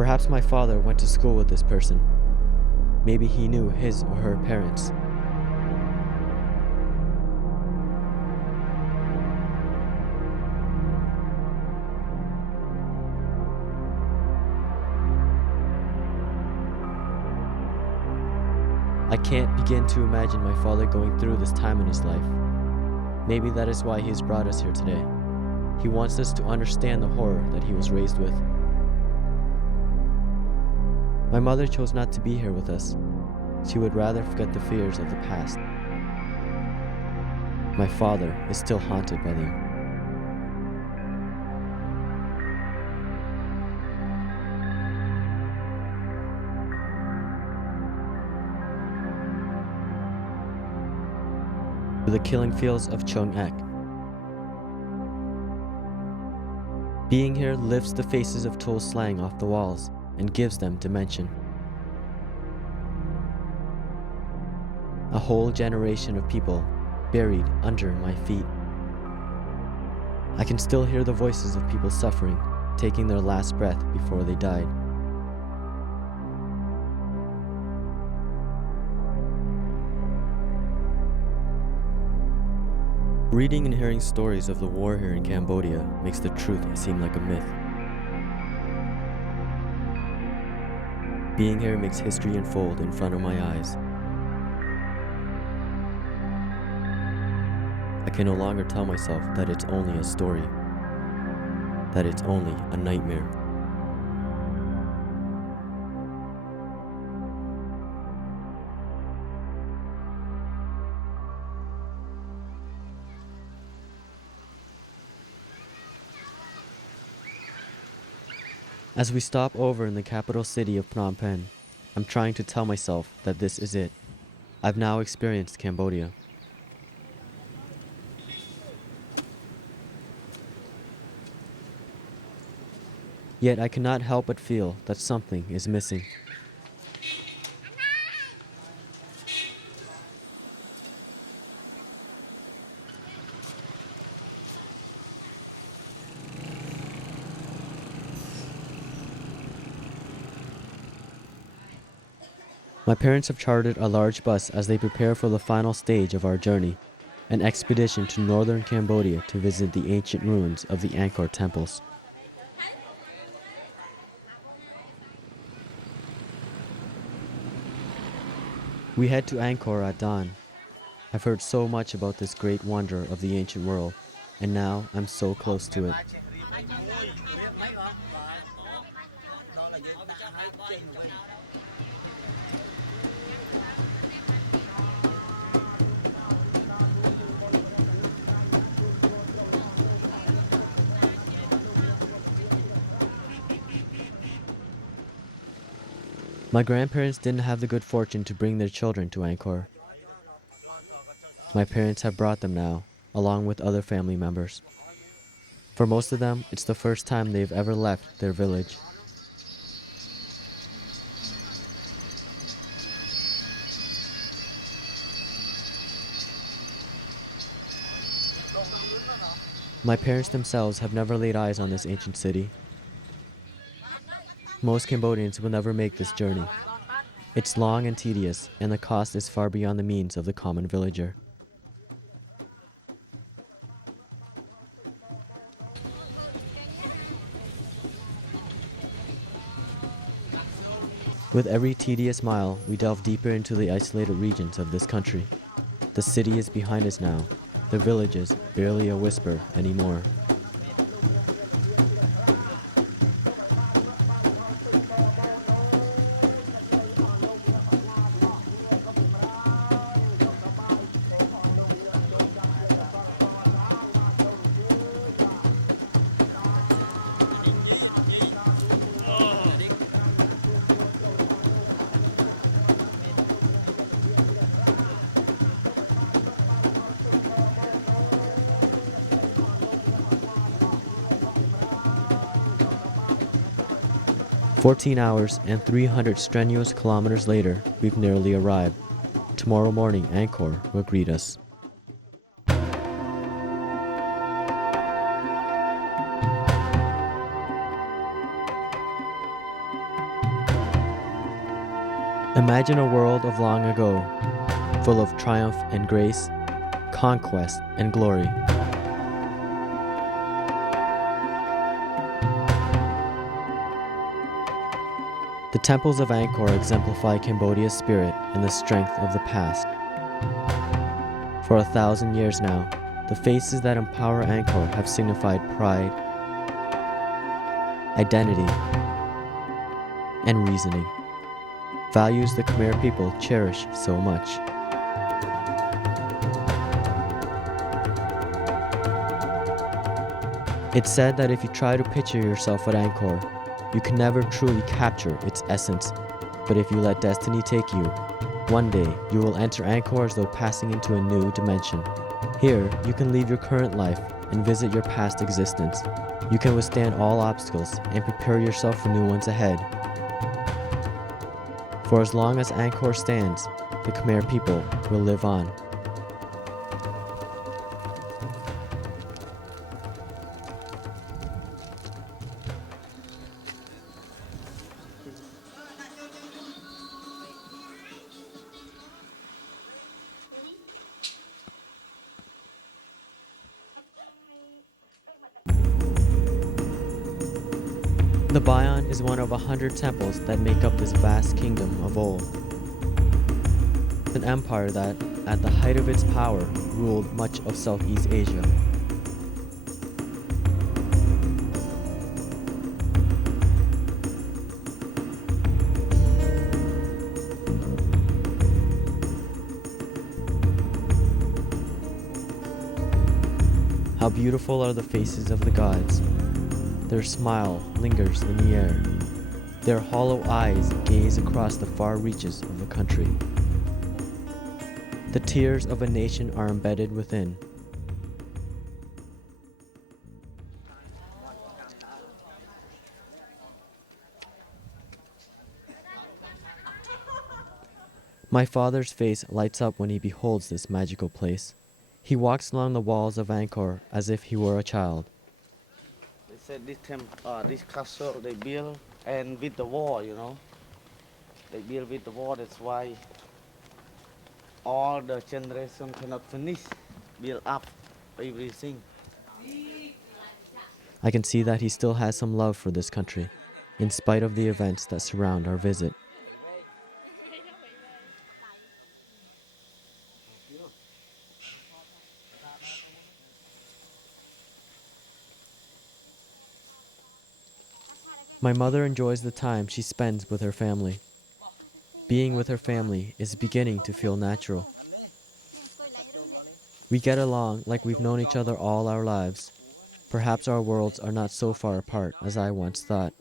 Perhaps my father went to school with this person. Maybe he knew his or her parents. I can't begin to imagine my father going through this time in his life. Maybe that is why he has brought us here today. He wants us to understand the horror that he was raised with. My mother chose not to be here with us. She would rather forget the fears of the past. My father is still haunted by them. To the killing fields of Choueng Ek. Being here lifts the faces of Tuol slang off the walls and gives them dimension. A whole generation of people buried under my feet. I can still hear the voices of people suffering, taking their last breath before they died. Reading and hearing stories of the war here in Cambodia makes the truth seem like a myth. Being here makes history unfold in front of my eyes. I can no longer tell myself that it's only a story, that it's only a nightmare. As we stop over in the capital city of Phnom Penh, I'm trying to tell myself that this is it. I've now experienced Cambodia. Yet I cannot help but feel that something is missing. My parents have chartered a large bus as they prepare for the final stage of our journey, an expedition to northern Cambodia to visit the ancient ruins of the Angkor temples. We head to Angkor at dawn. I've heard so much about this great wonder of the ancient world, and now I'm so close to it. My grandparents didn't have the good fortune to bring their children to Angkor. My parents have brought them now, along with other family members. For most of them, it's the first time they've ever left their village. My parents themselves have never laid eyes on this ancient city. Most Cambodians will never make this journey. It's long and tedious, and the cost is far beyond the means of the common villager. With every tedious mile, we delve deeper into the isolated regions of this country. The city is behind us now, the villages barely a whisper anymore. "14 hours and 300 strenuous kilometers later, we've nearly arrived. Tomorrow morning, Angkor will greet us." Imagine a world of long ago, full of triumph and grace, conquest and glory. The temples of Angkor exemplify Cambodia's spirit and the strength of the past. For 1,000 years now, the faces that empower Angkor have signified pride, identity, and reasoning, values the Khmer people cherish so much. It's said that if you try to picture yourself at Angkor, you can never truly capture its essence, but if you let destiny take you, one day you will enter Angkor as though passing into a new dimension. Here, you can leave your current life and visit your past existence. You can withstand all obstacles and prepare yourself for new ones ahead. For as long as Angkor stands, the Khmer people will live on. The Bayon is one of 100 temples that make up this vast kingdom of old. An empire that, at the height of its power, ruled much of Southeast Asia. How beautiful are the faces of the gods. Their smile lingers in the air. Their hollow eyes gaze across the far reaches of the country. The tears of a nation are embedded within. My father's face lights up when he beholds this magical place. He walks along the walls of Angkor as if he were a child. They said this castle they build and with the wall, They build with the wall, that's why all the generation cannot finish, build up everything. I can see that he still has some love for this country, in spite of the events that surround our visit. My mother enjoys the time she spends with her family. Being with her family is beginning to feel natural. We get along like we've known each other all our lives. Perhaps our worlds are not so far apart as I once thought.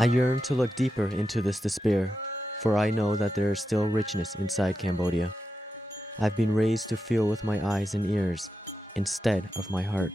I yearn to look deeper into this despair, for I know that there is still richness inside Cambodia. I've been raised to feel with my eyes and ears instead of my heart.